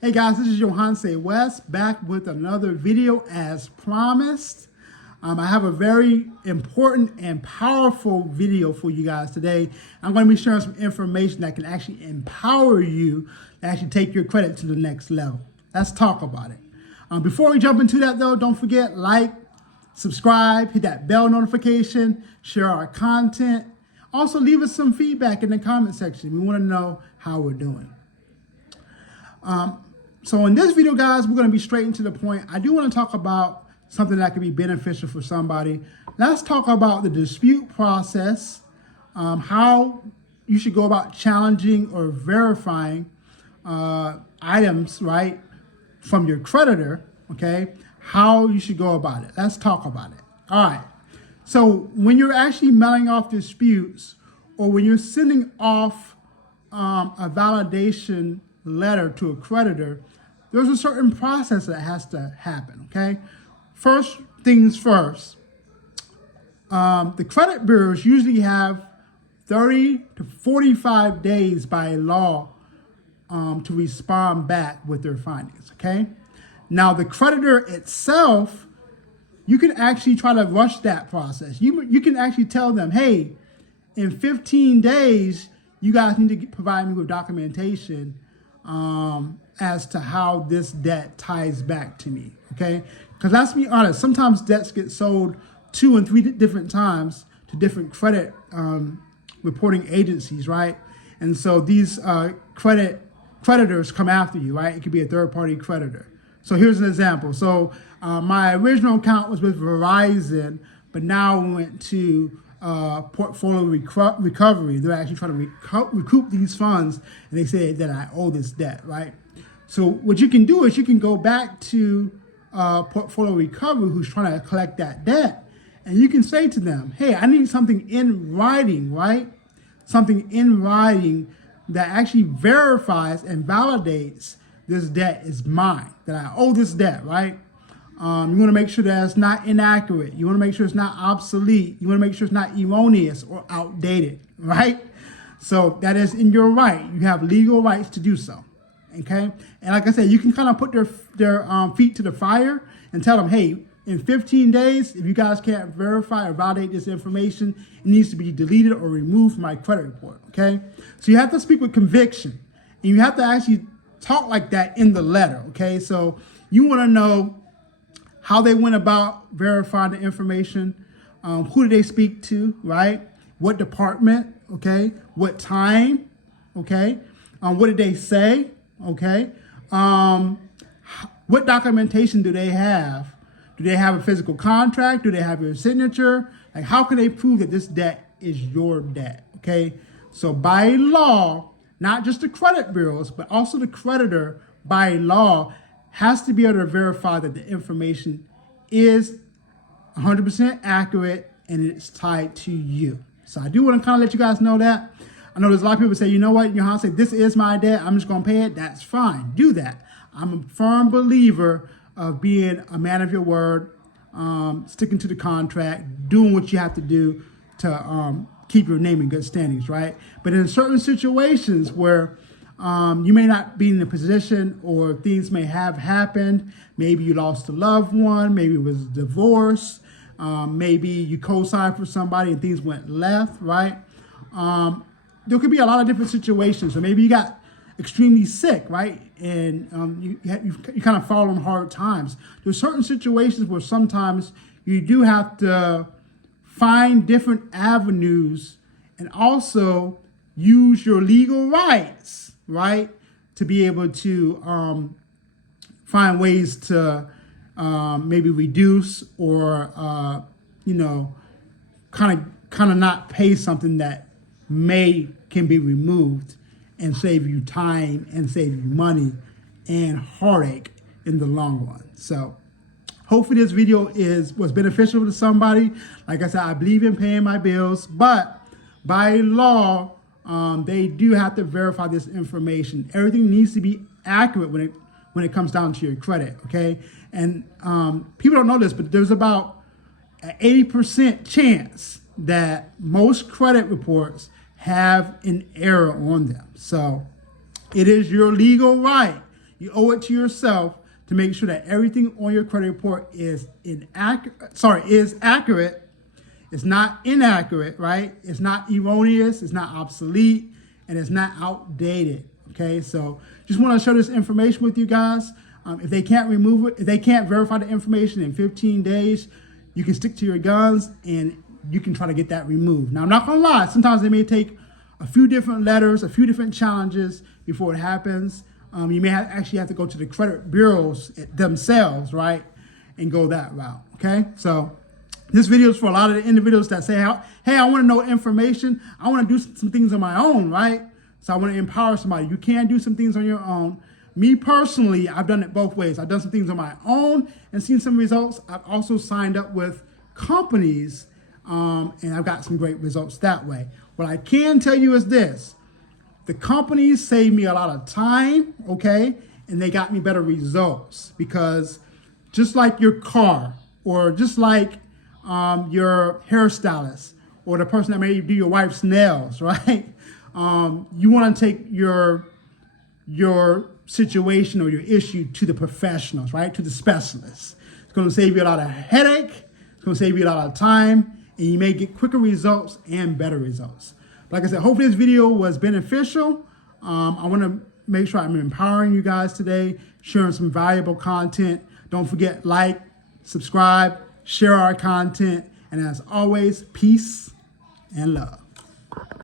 Hey guys, this is Johanse West back with another video as promised. I have a very important and powerful video for you guys today. I'm going to be sharing some information that can actually empower you to actually take your credit to the next level. Let's talk about it. Before we jump into that though, don't forget, like, subscribe, hit that bell notification, share our content. Also leave us some feedback in the comment section. We want to know how we're doing. So in this video, guys, we're going to be straight into the point. I do want to talk about something that could be beneficial for somebody. Let's talk about the dispute process, how you should go about challenging or verifying items, right, from your creditor, okay, how you should go about it. Let's talk about it. All right. So when you're actually mailing off disputes or when you're sending off a validation letter to a creditor, there's a certain process that has to happen, okay? First things first, the credit bureaus usually have 30 to 45 days by law to respond back with their findings, okay? Now, the creditor itself, you can actually try to rush that process. You can actually tell them, hey, in 15 days, you guys need to provide me with documentation as to how this debt ties back to me, okay? Because let's be honest, sometimes debts get sold 2 and 3 different times to different credit reporting agencies, right? And so these creditors come after you, right? It could be a third-party creditor. So here's an example. So my original account was with Verizon, but now we went to portfolio recovery. They're actually trying to recoup these funds, and they say that I owe this debt, right? So what you can do is you can go back to portfolio recovery who's trying to collect that debt, and you can say to them, hey, I need something in writing, right? Something in writing that actually verifies and validates this debt is mine, that I owe this debt, right? You want to make sure that it's not inaccurate. You want to make sure it's not obsolete. You want to make sure it's not erroneous or outdated, right? So that is in your right. You have legal rights to do so, okay? And like I said, you can kind of put their feet to the fire and tell them, hey, in 15 days, if you guys can't verify or validate this information, it needs to be deleted or removed from my credit report, okay? So you have to speak with conviction, and you have to actually talk like that in the letter, okay? So you want to know how they went about verifying the information, who did they speak to, right? What department, okay? What time, okay? What did they say, okay? What documentation do they have? Do they have a physical contract? Do they have your signature? Like, how can they prove that this debt is your debt, okay? So by law, not just the credit bureaus, but also the creditor by law has to be able to verify that the information is 100% accurate and it's tied to you. So I do want to kind of let you guys know that. I know there's a lot of people say, you know what, Johanse, this is my debt, I'm just going to pay it. That's fine. Do that. I'm a firm believer of being a man of your word, sticking to the contract, doing what you have to do to keep your name in good standings, right? But in certain situations where you may not be in a position or things may have happened, maybe you lost a loved one, maybe it was a divorce, maybe you co-signed for somebody and things went left, right? There could be a lot of different situations. So maybe you got extremely sick, right? And you kind of fall on hard times. There's certain situations where sometimes you do have to find different avenues and also use your legal rights, right, to be able to find ways to maybe reduce or kind of not pay something that can be removed and save you time and save you money and heartache in the long run. So hopefully this video was beneficial to somebody. Like I said, I believe in paying my bills, but by law, they do have to verify this information. Everything needs to be accurate when it comes down to your credit, okay? And people don't know this, but there's about an 80% chance that most credit reports have an error on them. So it is your legal right You owe it to yourself to make sure that everything on your credit report is accurate. It's not inaccurate, right? It's not erroneous, it's not obsolete, and it's not outdated, okay? So just want to share this information with you guys. If they can't remove it, if they can't verify the information in 15 days, you can stick to your guns and you can try to get that removed. Now, I'm not gonna lie, sometimes they may take a few different letters, a few different challenges before it happens. You may actually have to go to the credit bureaus themselves, right? And go that route, okay? So this video is for a lot of the individuals that say, hey, I want to know information. I want to do some things on my own, right? So I want to empower somebody. You can do some things on your own. Me personally, I've done it both ways. I've done some things on my own and seen some results. I've also signed up with companies and I've got some great results that way. What I can tell you is this. The companies saved me a lot of time, okay? And they got me better results because just like your car or just like your hairstylist or the person that may do your wife's nails, right? You want to take your situation or your issue to the professionals, right? To the specialists. It's going to save you a lot of headache. It's going to save you a lot of time, and you may get quicker results and better results. Like I said, hopefully this video was beneficial. I want to make sure I'm empowering you guys today, sharing some valuable content. Don't forget, like, subscribe, share our content, and as always, peace and love.